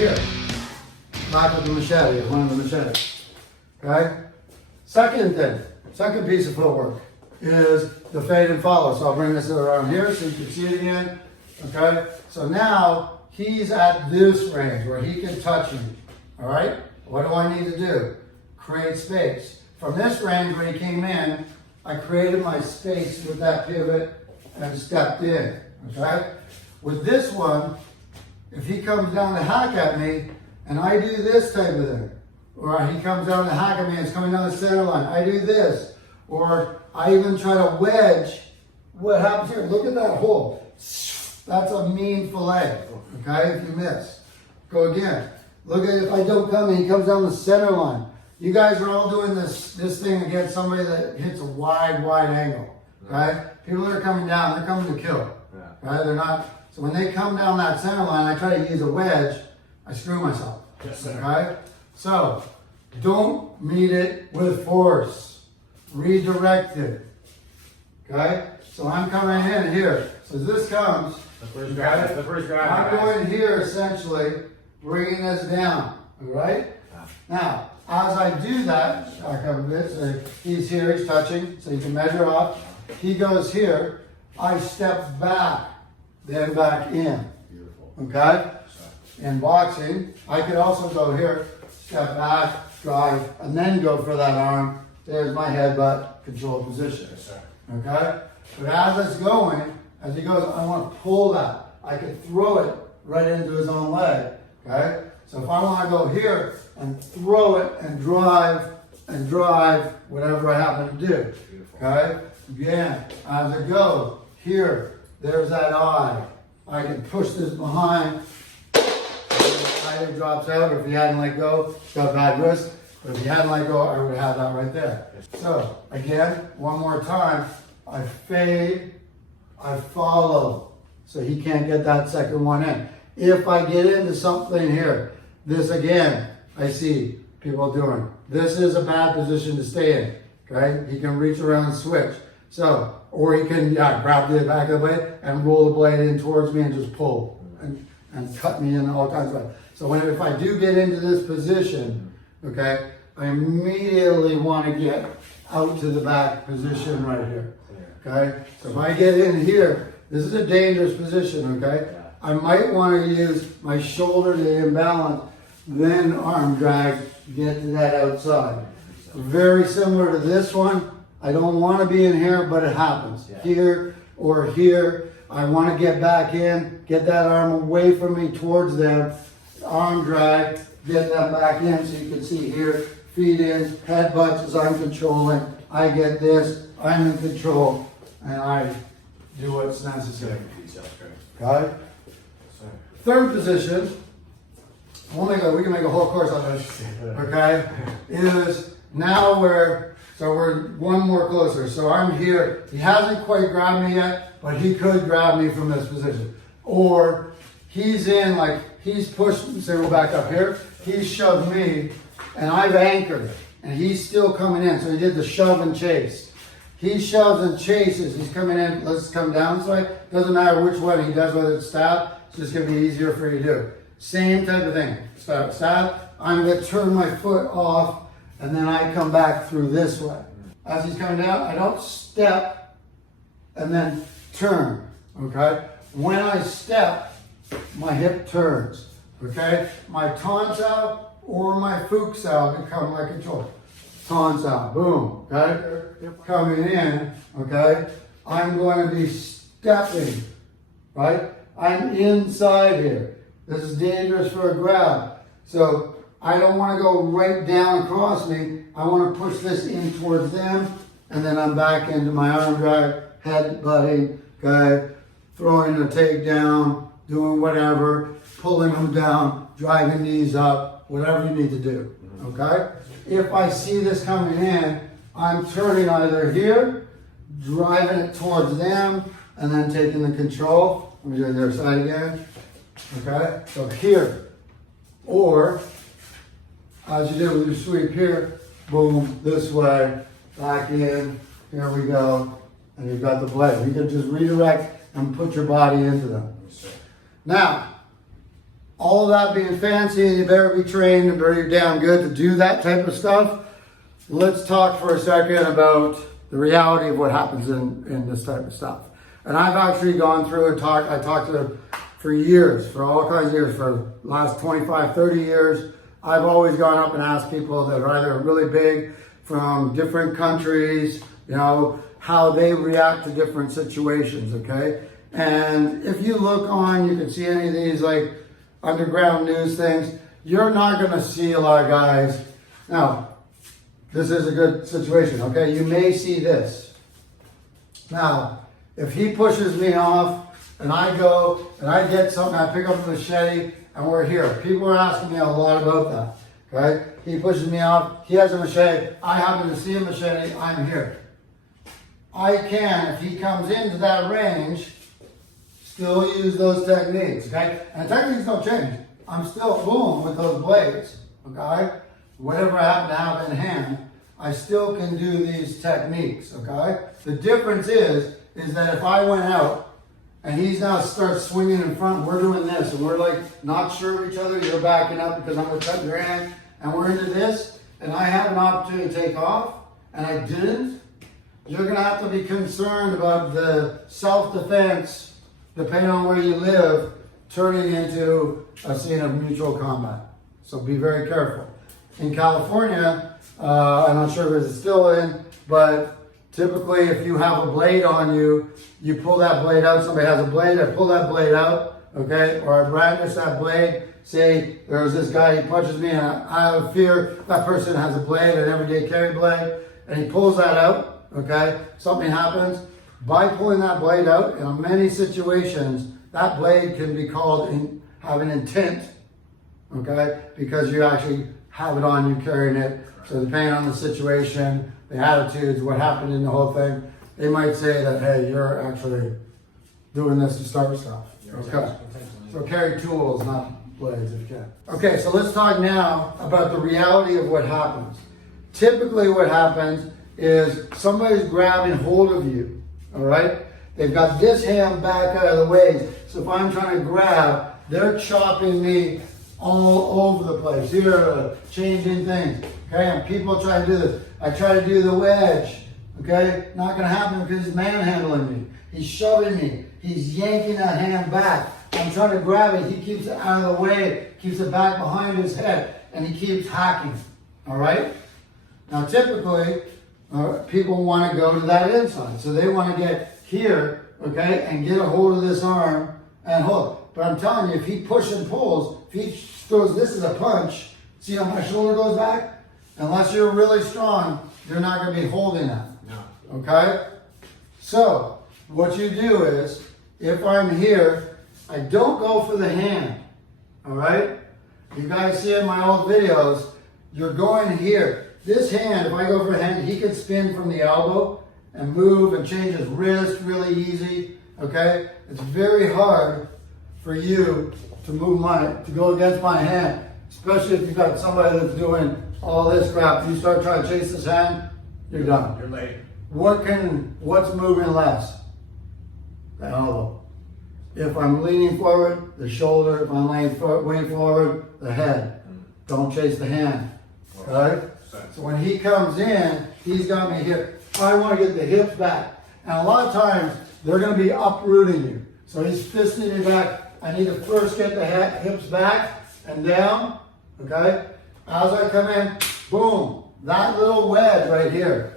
here. Back with the machete, one of the machetes. Okay? Second piece of footwork is the fade and follow. So I'll bring this around here so you can see it again. Okay? So now he's at this range where he can touch me. Alright? What do I need to do? Create space. From this range when he came in, I created my space with that pivot and stepped in. Okay? With this one, if he comes down to hack at me and I do this type of thing, or he comes down to hack at me and it's coming down the center line, I do this, or I even try to wedge, what happens here? Look at that hole. That's a mean fillet, okay, if you miss. Go again. Look at it, if I don't come in, he comes down the center line. You guys are all doing this thing against somebody that hits a wide angle, okay? People that are coming down, they're coming to kill, right? They're not, so when they come down that center line, I try to use a wedge, I screw myself, okay? So, don't meet it with force. Redirect it, okay? So I'm coming in here. So this comes, the first grab, I'm going here essentially, bringing this down, all right? Now, as I do that, I come this, so he's here, he's touching, so you can measure off. He goes here, I step back, then back in. Beautiful. Okay? In boxing, I could also go here, step back, drive, and then go for that arm. There's my headbutt control position. Yes, sir. Okay? But as it's going, as he goes, I want to pull that. I can throw it right into his own leg. Okay? So if I want to go here and throw it and drive, whatever I happen to do. Beautiful. Okay? Again, as it goes, here, there's that eye. I can push this behind. It drops out, or if he hadn't let go, it's got a bad wrist. But if he hadn't let go, I would have had that right there. So, again, one more time. I fade, I follow. So he can't get that second one in. If I get into something here, this again, I see people doing. This is a bad position to stay in. Okay? He can reach around and switch. So, or he can grab the back of the blade and roll the blade in towards me and just pull and cut me in all kinds of ways. So if I do get into this position, okay, I immediately want to get out to the back position right here. Okay? So if I get in here, this is a dangerous position, okay? I might want to use my shoulder to imbalance, then arm drag, get to that outside. Very similar to this one. I don't want to be in here, but it happens. Here or here. I want to get back in, get that arm away from me towards them, arm drag, get them back in so you can see here, feet in, headbutts as I'm controlling. I get this, I'm in control, and I do what's necessary. Okay? Third position, we can make a whole course on this, okay, is now we're one more closer. So I'm here, he hasn't quite grabbed me yet, but he could grab me from this position. Or he's in, like he's pushed, say we're back up here, he's shoved me, and I've anchored, and he's still coming in. So he did the shove and chase. He shoves and chases, he's coming in, let's come down this way. Doesn't matter which one he does, whether it's stab, it's just gonna be easier for you to do. Same type of thing, stab, I'm gonna turn my foot off, and then I come back through this way. As he's coming down, I don't step and then turn, okay? When I step, my hip turns, okay? My taunts out or my fooks out become my control. Taunts out, boom, okay? Coming in, okay? I'm going to be stepping, right? I'm inside here. This is dangerous for a grab. So I don't want to go right down across me. I want to push this in towards them, and then I'm back into my arm drag, head butting, okay? Throwing a takedown, doing whatever, pulling them down, driving knees up, whatever you need to do, okay? If I see this coming in, I'm turning either here, driving it towards them, and then taking the control. Let me do the other side again, okay? So here, or as you did with your sweep here, boom, this way, back in, here we go, and you've got the blade. You can just redirect and put your body into them. Now, all that being fancy, and you better be trained and very damn good to do that type of stuff, let's talk for a second about the reality of what happens in this type of stuff. And I've actually gone through and I talked to them for years, for all kinds of years, for the last 25, 30 years. I've always gone up and asked people that are either really big from different countries, you know, how they react to different situations, okay? And if you look on, you can see any of these like underground news things, you're not gonna see a lot of guys. Now, this is a good situation, okay? You may see this. Now, if he pushes me off and I go and I get something, I pick up a machete and we're here. People are asking me a lot about that, okay? He pushes me off, he has a machete, I happen to see a machete, I'm here. I can, if he comes into that range, still use those techniques, okay? And techniques don't change. I'm still boom with those blades, okay? Whatever I happen to have in hand, I still can do these techniques, okay? The difference is that if I went out and he's now starts swinging in front, we're doing this, and we're like not sure of each other, you're backing up because I'm gonna cut your hand, and we're into this, and I had an opportunity to take off, and I didn't, you're gonna have to be concerned about the self-defense, depending on where you live, turning into a scene of mutual combat. So be very careful. In California, I'm not sure if it's still in, but typically if you have a blade on you, you pull that blade out, somebody has a blade, I pull that blade out, okay? Or I brandish that blade, say there's this guy, he punches me and I have a fear that person has a blade, an everyday carry blade, and he pulls that out, okay? Something happens. By pulling that blade out, in many situations, that blade can be called have an intent, okay? Because you actually have it on you carrying it. So depending on the situation, the attitudes, what happened in the whole thing, they might say that, hey, you're actually doing this to start stuff. Okay. So carry tools, not blades if you can. Okay, so let's talk now about the reality of what happens. Typically what happens is somebody's grabbing hold of you, all right? They've got this hand back out of the way. So if I'm trying to grab, they're chopping me all over the place. Here, changing things, okay? And people try to do this. I try to do the wedge, okay? Not gonna happen because he's manhandling me. He's shoving me. He's yanking that hand back. I'm trying to grab it. He keeps it out of the way, keeps it back behind his head, and he keeps hacking, all right? Now, typically, people want to go to that inside. So they want to get here, okay, and get a hold of this arm and hook. But I'm telling you, if he pushes and pulls, if he throws this as a punch, see how my shoulder goes back? Unless you're really strong, you're not going to be holding that. No. Okay? So, what you do is, if I'm here, I don't go for the hand. All right? You guys see in my old videos, you're going here. This hand, if I go for a hand, he can spin from the elbow and move and change his wrist really easy. Okay? It's very hard for you to to go against my hand, especially if you've got somebody that's doing all this crap. You start trying to chase this hand, you're done. You're late. What's moving less? The elbow. If I'm leaning forward, the shoulder. If I'm way forward, the head. Don't chase the hand. Alright? So when he comes in, he's got me here. I want to get the hips back. And a lot of times, they're going to be uprooting you. So he's fisting me back. I need to first get the hips back and down. Okay? As I come in, boom. That little wedge right here,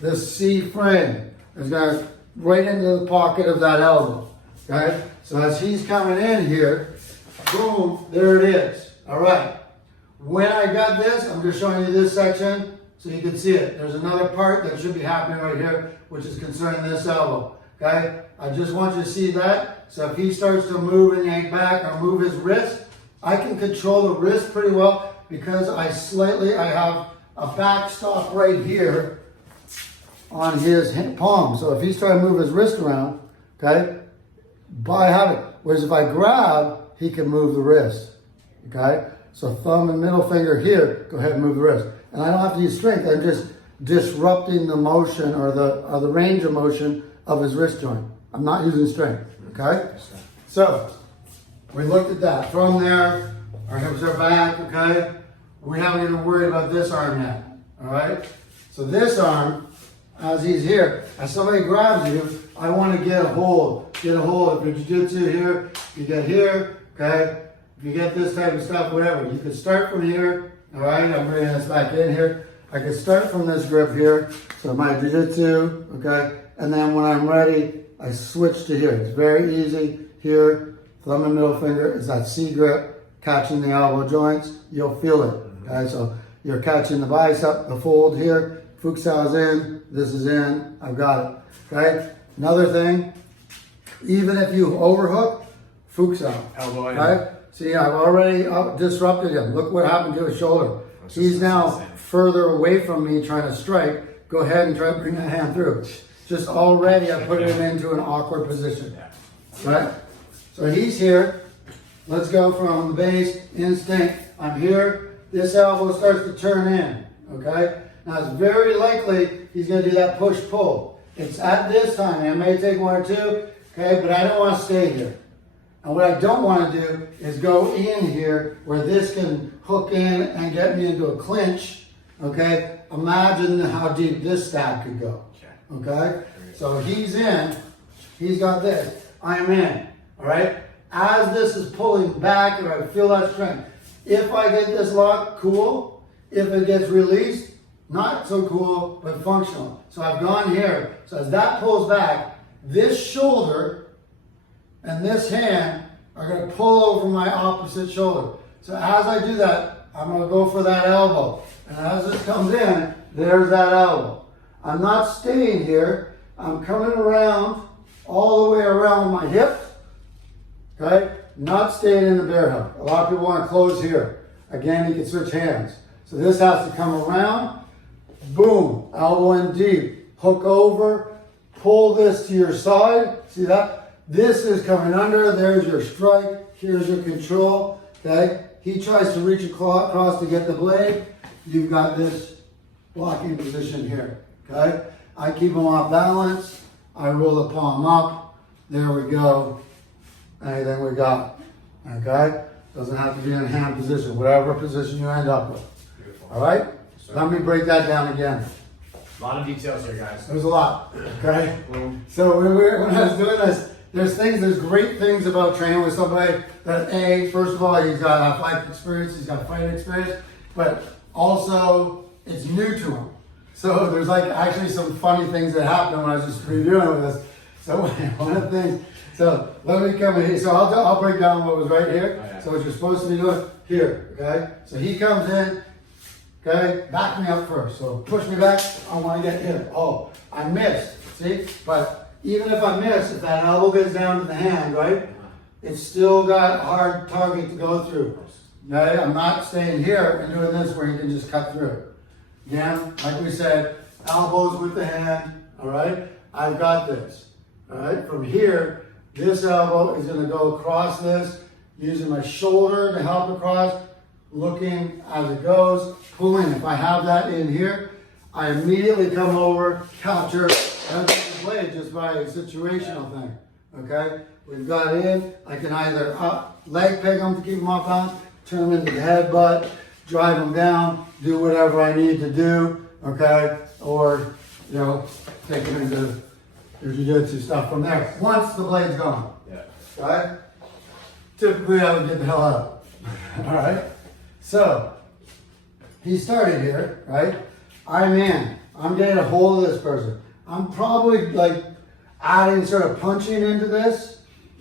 this C frame, is going to right into the pocket of that elbow. Okay? So as he's coming in here, boom, there it is. All right. When I got this, I'm just showing you this section so you can see it. There's another part that should be happening right here, which is concerning this elbow. Okay? I just want you to see that. So if he starts to move and yank back or move his wrist, I can control the wrist pretty well because I have a backstop right here on his palm. So if he's trying to move his wrist around, okay, by having, whereas if I grab, he can move the wrist. Okay? So thumb and middle finger here, go ahead and move the wrist. And I don't have to use strength, I'm just disrupting the motion or the range of motion of his wrist joint. I'm not using strength, okay? So, We looked at that. From there, our hips are back, okay? We haven't even worried about this arm yet, all right? So this arm, as he's here, as somebody grabs you, I want to get a hold. Get a hold. If you're jiu-jitsu here, you get here, okay? If you get this type of stuff, whatever. You can start from here, all right? I'm bringing this back in here. I can start from this grip here, so my jiu-jitsu, okay? And then when I'm ready, I switch to here. It's very easy. Here, thumb and middle finger is that C grip, catching the elbow joints. You'll feel it, okay? So you're catching the bicep, the fold here. Fukusawa's in, this is in, I've got it, okay? Another thing, even if you overhook, Fukusawa, elbow in. right? See, I've already disrupted him. Look what happened to his shoulder. He's now further away from me trying to strike. Go ahead and try to bring that hand through. Just already I put him into an awkward position, right? So he's here. Let's go from the base, instinct. I'm here. This elbow starts to turn in, okay? Now it's very likely he's going to do that push-pull. It's at this time. I may take one or two, okay, but I don't want to stay here. And what I don't want to do is go in here where this can hook in and get me into a clinch, okay? Imagine how deep this stab could go, okay? So he's in. He's got this. I'm in, all right? As this is pulling back and I feel that strength, if I get this lock, cool. If it gets released, not so cool, but functional. So I've gone here. So as that pulls back, this shoulder and this hand are going to pull over my opposite shoulder. So as I do that, I'm going to go for that elbow. And as this comes in, there's that elbow. I'm not staying here. I'm coming around, all the way around my hips. Okay? Not staying in the bear hug. A lot of people want to close here. Again, you can switch hands. So this has to come around. Boom, elbow in deep, hook over, pull this to your side. See that? This is coming under. There's your strike. Here's your control. Okay? He tries to reach across to get the blade. You've got this blocking position here. Okay? I keep him off balance. I roll the palm up. There we go. Anything we got. Okay? Doesn't have to be in hand position. Whatever position you end up with. Beautiful. All right? Let me break that down again. A lot of details here, guys. There's a lot, okay? So when I was doing this, there's great things about training with somebody that first of all, he's got athletic experience, he's got fight experience, but also it's new to him. So there's like actually some funny things that happened when I was just reviewing with this. So one of the things, so let me come in here. So I'll break down what was right here. Oh, yeah. So what you're supposed to be doing here, okay? So he comes in. Okay, back me up first. So push me back. I want to get hit. Oh, I missed. See? But even if I miss, if that elbow gets down to the hand, right? It's still got a hard target to go through. Okay? I'm not staying here and doing this where you can just cut through. Again, like we said, elbows with the hand. All right? I've got this. All right? From here, this elbow is going to go across this, using my shoulder to help across. Looking as it goes, pulling. If I have that in here, I immediately come over, capture, and the blade just by a situational thing. Okay? We've got in. I can either leg peg them to keep them off balance, turn them into the headbutt, drive them down, do whatever I need to do. Okay? Or, take them into your jiu-jitsu stuff from there. Once the blade's gone. Yeah. Right? Typically, I would get the hell out. All right? So, he started here, right? I'm in. I'm getting a hold of this person. I'm probably like adding sort of punching into this,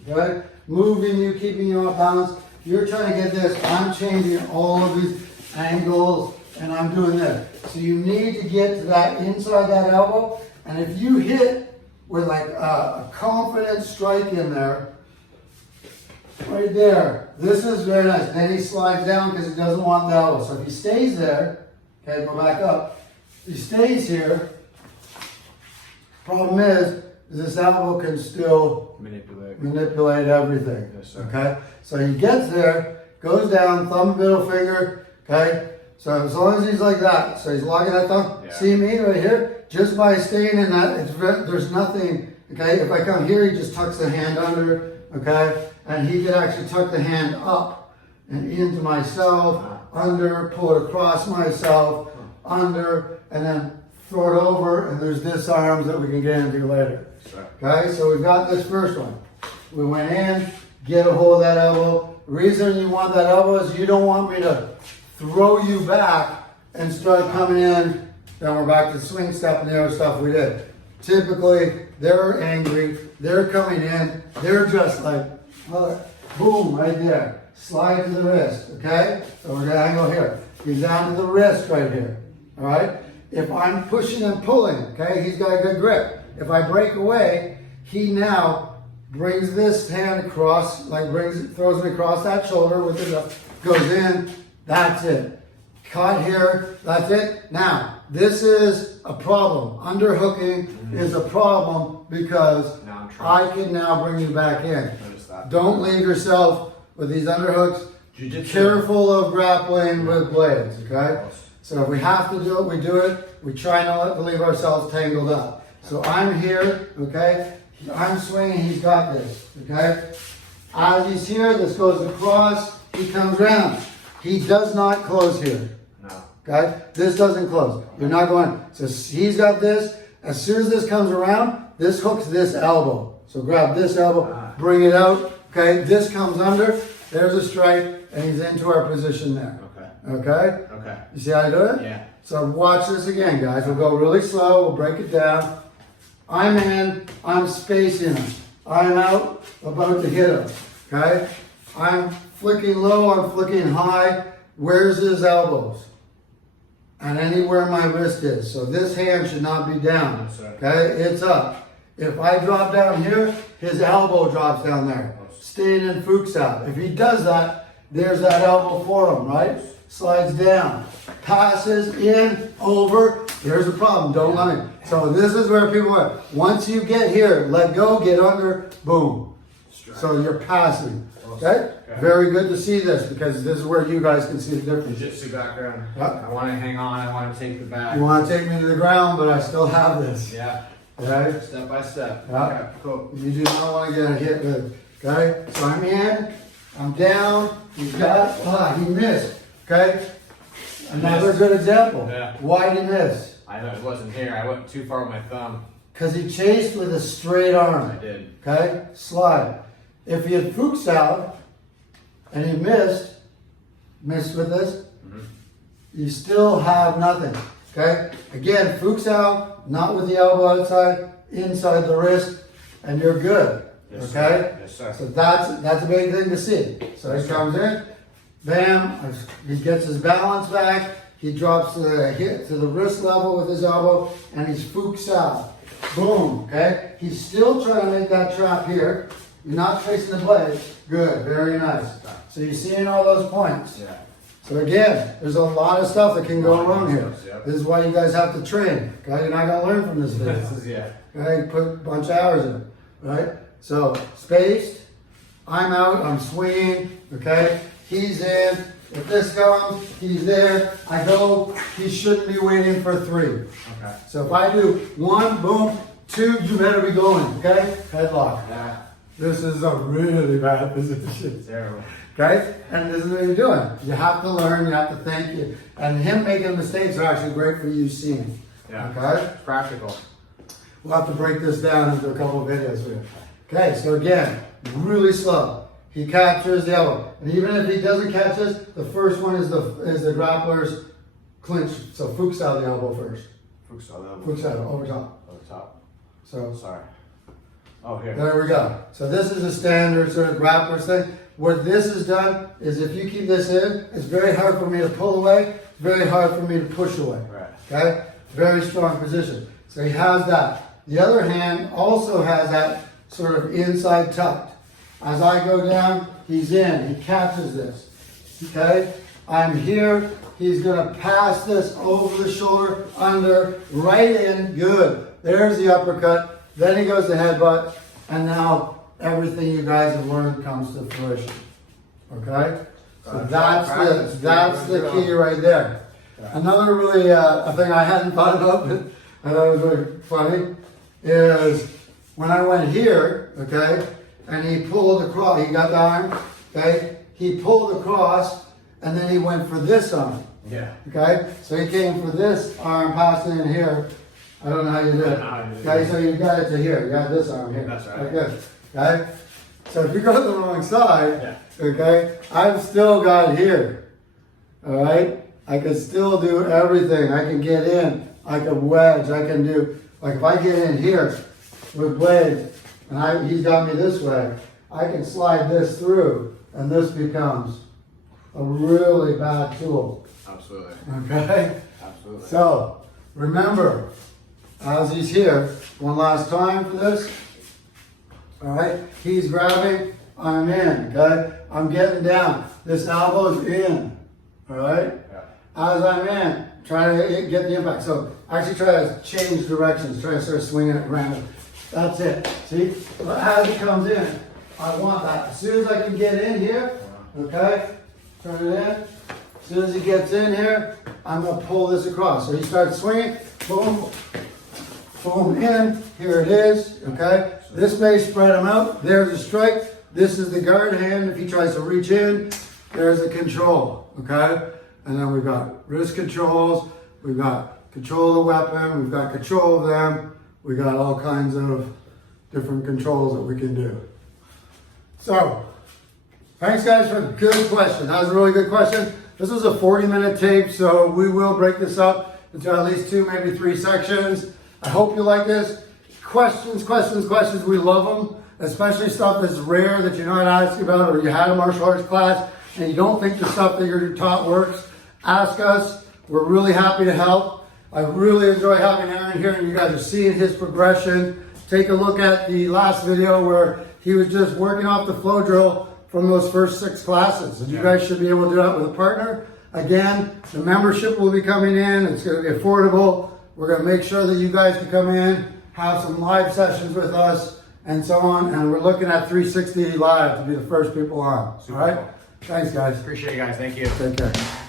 okay? Moving you, keeping you off balance. You're trying to get this. I'm changing all of these angles and I'm doing this. So you need to get to that inside that elbow. And if you hit with like a confident strike in there, right there. This is very nice. Then he slides down because he doesn't want the elbow. So if he stays there, okay, go back up. If he stays here, problem is this elbow can still manipulate everything. Yes, sir. Okay? So he gets there, goes down, thumb, middle finger, okay? So as long as he's like that, so he's locking that thumb. Yeah. See me right here? Just by staying in that, there's nothing, okay? If I come here, he just tucks the hand under. okay? And he could actually tuck the hand up and into myself, under, pull it across myself, under, and then throw it over, and there's disarms that we can get into later. Okay, so we've got this first one. We went in, get a hold of that elbow. The reason you want that elbow is you don't want me to throw you back and start coming in. Then we're back to the swing step and the other stuff we did. Typically, they're angry, they're coming in, they're just like, boom, right there. Slide to the wrist, okay? So we're gonna angle here. He's down to the wrist right here, all right? If I'm pushing and pulling, okay, he's got a good grip. If I break away, he now brings this hand across, like throws it across that shoulder with it, goes in, that's it. Cut here, that's it. Now, this is a problem. Underhooking is a problem because I can now bring you back in. Don't leave yourself with these underhooks. Be careful of grappling with blades, okay? So if we have to do it, we do it. We try not to leave ourselves tangled up. So I'm here, okay? I'm swinging, he's got this, okay? As he's here, this goes across, he comes around. He does not close here. No. Okay? This doesn't close. You're not going, so he's got this. As soon as this comes around, this hooks this elbow. So grab this elbow, bring it out, okay? This comes under, there's a strike, and he's into our position there. Okay? Okay? Okay. You see how I do it? Yeah. So watch this again, guys. We'll go really slow, we'll break it down. I'm in, I'm spacing him. I'm out, about to hit him, okay? I'm flicking low, I'm flicking high. Where's his elbows? And anywhere my wrist is. So this hand should not be down, okay? It's up. If I drop down here, his elbow drops down there. Staying in Fuchs out. If he does that, there's that elbow for him, right? Slides down. Passes in, over. Here's the problem, don't let me. So this is where people are. Once you get here, let go, get under, boom. So you're passing, okay? Very good to see this because this is where you guys can see the difference. Jiu-jitsu background. Yep. I want to hang on, I want to take the back. You want to take me to the ground, but I still have this. Yeah. Okay? Step by step. Yeah. Okay, cool. You do not want to get hit with, okay? So I'm in, I'm down, he's got, he missed, okay? Another good example. Yeah. Why did he miss? I know it wasn't here. I went too far with my thumb. Because he chased with a straight arm. I did. Okay? Slide. If he had Fuchs out and he missed with this, you still have nothing. Okay? Again, Fuchs out, not with the elbow outside, inside the wrist, and you're good. Yes, okay? Sir. Yes, sir. So that's a big thing to see. So he comes in. Bam, he gets his balance back, he drops the hit to the wrist level with his elbow, and he's Fuchs out. Boom, okay? He's still trying to make that trap here. You're not tracing the blade. Good, very nice. So you're seeing all those points. Yeah. So again, there's a lot of stuff that can go wrong here. This is why you guys have to train. Okay? You're not going to learn from this video. Okay? Put a bunch of hours in, right? So, spaced, I'm out, I'm swinging, okay? He's in. If this comes, he's there. I go. He shouldn't be waiting for 3. Okay. So if I do 1, boom, 2, you better be going. Okay? Headlock. Yeah. This is a really bad position. Terrible. Okay? And this is what you're doing. You have to learn. You have to think. And him making mistakes are actually great for you seeing. Yeah. Okay? It's practical. We'll have to break this down into a couple of videos here. Okay? So again, really slow. He captures the elbow. And even if he doesn't catch this, the first one is the grappler's clinch. So Fuchs out the elbow first. Fuchs out the elbow. Fuchs out, over top. Over top. So sorry. Oh, here. There we go. So this is a standard sort of grappler's thing. What this has done is if you keep this in, it's very hard for me to pull away. It's very hard for me to push away. Right. Okay? Very strong position. So he has that. The other hand also has that sort of inside tucked. As I go down, he's in. He catches this. Okay? I'm here. He's going to pass this over the shoulder, under, right in. Good. There's the uppercut. Then he goes to headbutt. And now everything you guys have learned comes to fruition. Okay? So that's the key right there. Another really thing I hadn't thought about, but I thought it was really funny, is when I went here, okay, and he pulled across. He got the arm, okay? He pulled across, and then he went for this arm. Yeah. Okay? So he came for this arm, passed in here. I don't know how you did it. Okay, so you got it to here. You got this arm here. That's right. Like this. Okay? So if you go to the wrong side, Yeah. okay, I've still got here. Alright? I can still do everything. I can get in. I can wedge. I can do, like if I get in here with blades, and he's got me this way, I can slide this through, and this becomes a really bad tool. Absolutely. Okay? Absolutely. So, remember, as he's here, one last time for this. Alright? He's grabbing, I'm in, okay? I'm getting down. This elbow's in. Alright? Yeah. As I'm in, trying to get the impact. So, actually try to change directions. Try to start swinging at random. That's it. See? As he comes in, I want that. As soon as I can get in here, okay? Turn it in. As soon as he gets in here, I'm going to pull this across. So he starts swinging, boom, boom, in. Here it is, okay? This may spread him out. There's a strike. This is the guard hand. If he tries to reach in, there's the control, okay? And then we've got wrist controls. We've got control of the weapon. We've got control of them. We got all kinds of different controls that we can do. So, thanks guys for a good question. That was a really good question. This was a 40-minute tape, so we will break this up into at least 2, maybe 3 sections. I hope you like this. Questions, questions, questions. We love them, especially stuff that's rare that you're not asking about, or you had a martial arts class and you don't think the stuff that you're taught works. Ask us. We're really happy to help. I really enjoy having Aaron here, and you guys are seeing his progression. Take a look at the last video where he was just working off the flow drill from those first 6 classes. And you guys should be able to do that with a partner. Again, the membership will be coming in. It's going to be affordable. We're going to make sure that you guys can come in, have some live sessions with us, and so on. And we're looking at 360 live to be the first people on. Super all right? cool. Thanks, guys. Appreciate you guys. Thank you. Take care.